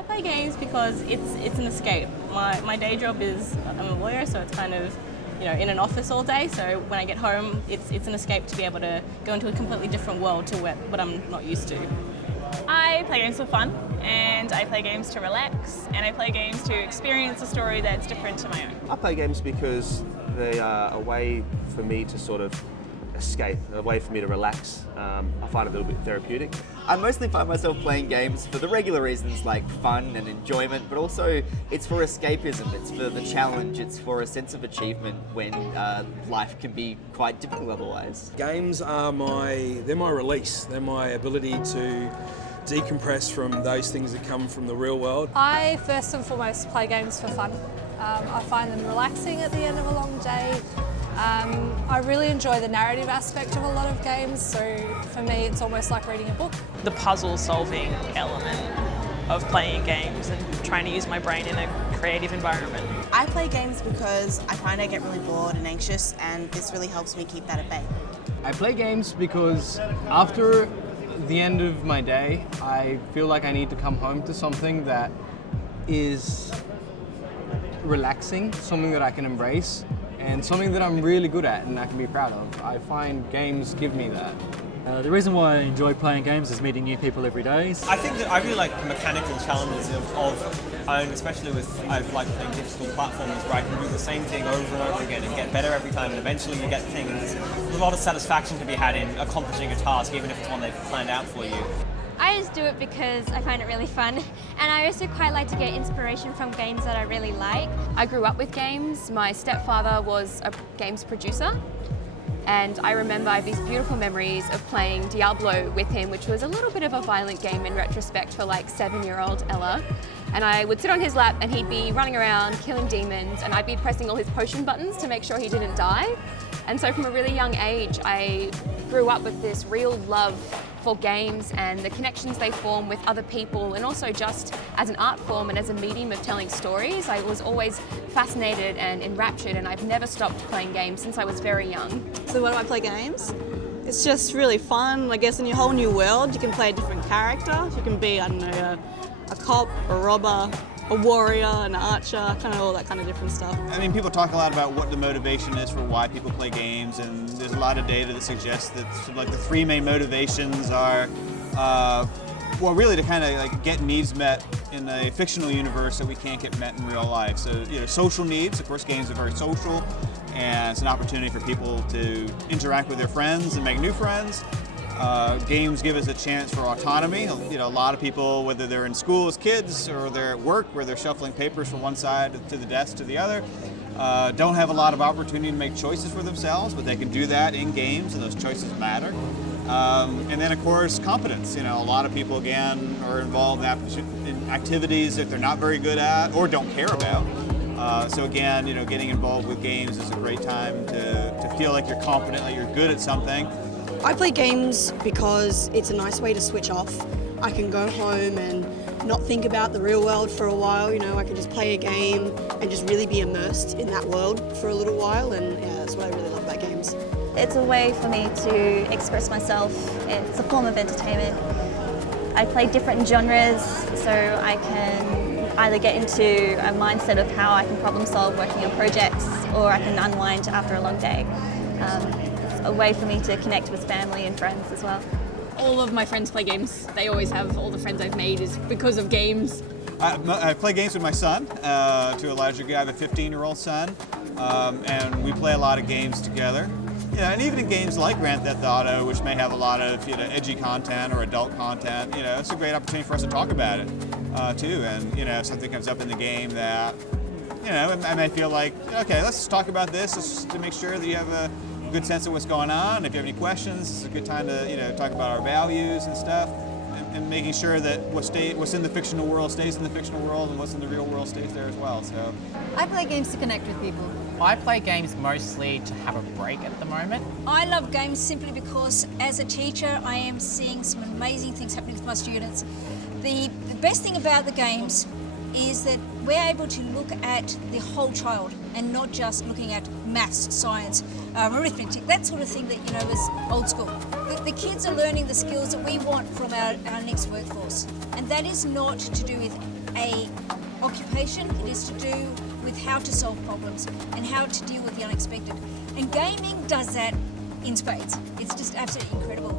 I play games because it's an escape. My day job is, I'm a lawyer, so it's kind of, in an office all day. So when I get home, it's an escape to be able to go into a completely different world to what I'm not used to. I play games for fun, and I play games to relax, and I play games to experience a story that's different to my own. I play games because they are a way for me to sort of escape, a way for me to relax. I find it a little bit therapeutic. I mostly find myself playing games for the regular reasons like fun and enjoyment, but also it's for escapism, it's for the challenge, it's for a sense of achievement when life can be quite difficult otherwise. Games are they're my release, they're my ability to decompress from those things that come from the real world. I first and foremost play games for fun. I find them relaxing at the end of a long day. I really enjoy the narrative aspect of a lot of games, so for me it's almost like reading a book. The puzzle solving element of playing games and trying to use my brain in a creative environment. I play games because I find I get really bored and anxious, and this really helps me keep that at bay. I play games because after the end of my day, I feel like I need to come home to something that is relaxing, something that I can embrace, and something that I'm really good at and I can be proud of. I find games give me that. The reason why I enjoy playing games is meeting new people every day. I think that I really like the mechanical challenges of especially with I like playing digital platforms where I can do the same thing over and over again and get better every time, and eventually you get the thing. And there's a lot of satisfaction to be had in accomplishing a task, even if it's one they've planned out for you. I just do it because I find it really fun, and I also quite like to get inspiration from games that I really like. I grew up with games. My stepfather was a games producer, and I remember I have these beautiful memories of playing Diablo with him, which was a little bit of a violent game in retrospect for like 7-year-old Ella. And I would sit on his lap and he'd be running around killing demons, and I'd be pressing all his potion buttons to make sure he didn't die. And so from a really young age, I grew up with this real love for games and the connections they form with other people, and also just as an art form and as a medium of telling stories. I was always fascinated and enraptured, and I've never stopped playing games since I was very young. So why do I play games? It's just really fun. I guess in your whole new world, you can play a different character. You can be, I don't know, a cop, a robber, a warrior, an archer, kind of all that kind of different stuff. I mean, people talk a lot about what the motivation is for why people play games, and there's a lot of data that suggests that sort of like the three main motivations are, well, really to kind of like get needs met in a fictional universe that we can't get met in real life. So, social needs. Of course, games are very social, and it's an opportunity for people to interact with their friends and make new friends. Games give us a chance for autonomy. A lot of people, whether they're in school as kids or they're at work where they're shuffling papers from one side to the desk to the other, don't have a lot of opportunity to make choices for themselves, but they can do that in games, and those choices matter. And then, of course, competence. A lot of people, again, are involved in activities that they're not very good at or don't care about. So again, getting involved with games is a great time to feel like you're competent, like you're good at something. I play games because it's a nice way to switch off. I can go home and not think about the real world for a while. I can just play a game and just really be immersed in that world for a little while, and yeah, that's what I really love about games. It's a way for me to express myself. It's a form of entertainment. I play different genres, so I can either get into a mindset of how I can problem solve working on projects, or I can unwind after a long day. It's a way for me to connect with family and friends as well. All of my friends play games. They always have. All the friends I've made is because of games. I play games with my son, to a large degree. I have a 15-year-old son, and we play a lot of games together. And even in games like Grand Theft Auto, which may have a lot of edgy content or adult content, it's a great opportunity for us to talk about it too. And if something comes up in the game that I may feel like, okay, let's just talk about this just to make sure that you have a good sense of what's going on. If you have any questions, it's a good time to talk about our values and stuff, and making sure that what's in the fictional world stays in the fictional world, and what's in the real world stays there as well. So I play games to connect with people. I play games mostly to have a break at the moment. I love games simply because as a teacher I am seeing some amazing things happening with my students. The best thing about the games is that we're able to look at the whole child and not just looking at maths, science, arithmetic, that sort of thing that is old school. The kids are learning the skills that we want from our next workforce, and that is not to do with a occupation. It is to do with how to solve problems and how to deal with the unexpected. And gaming does that in spades. It's just absolutely incredible.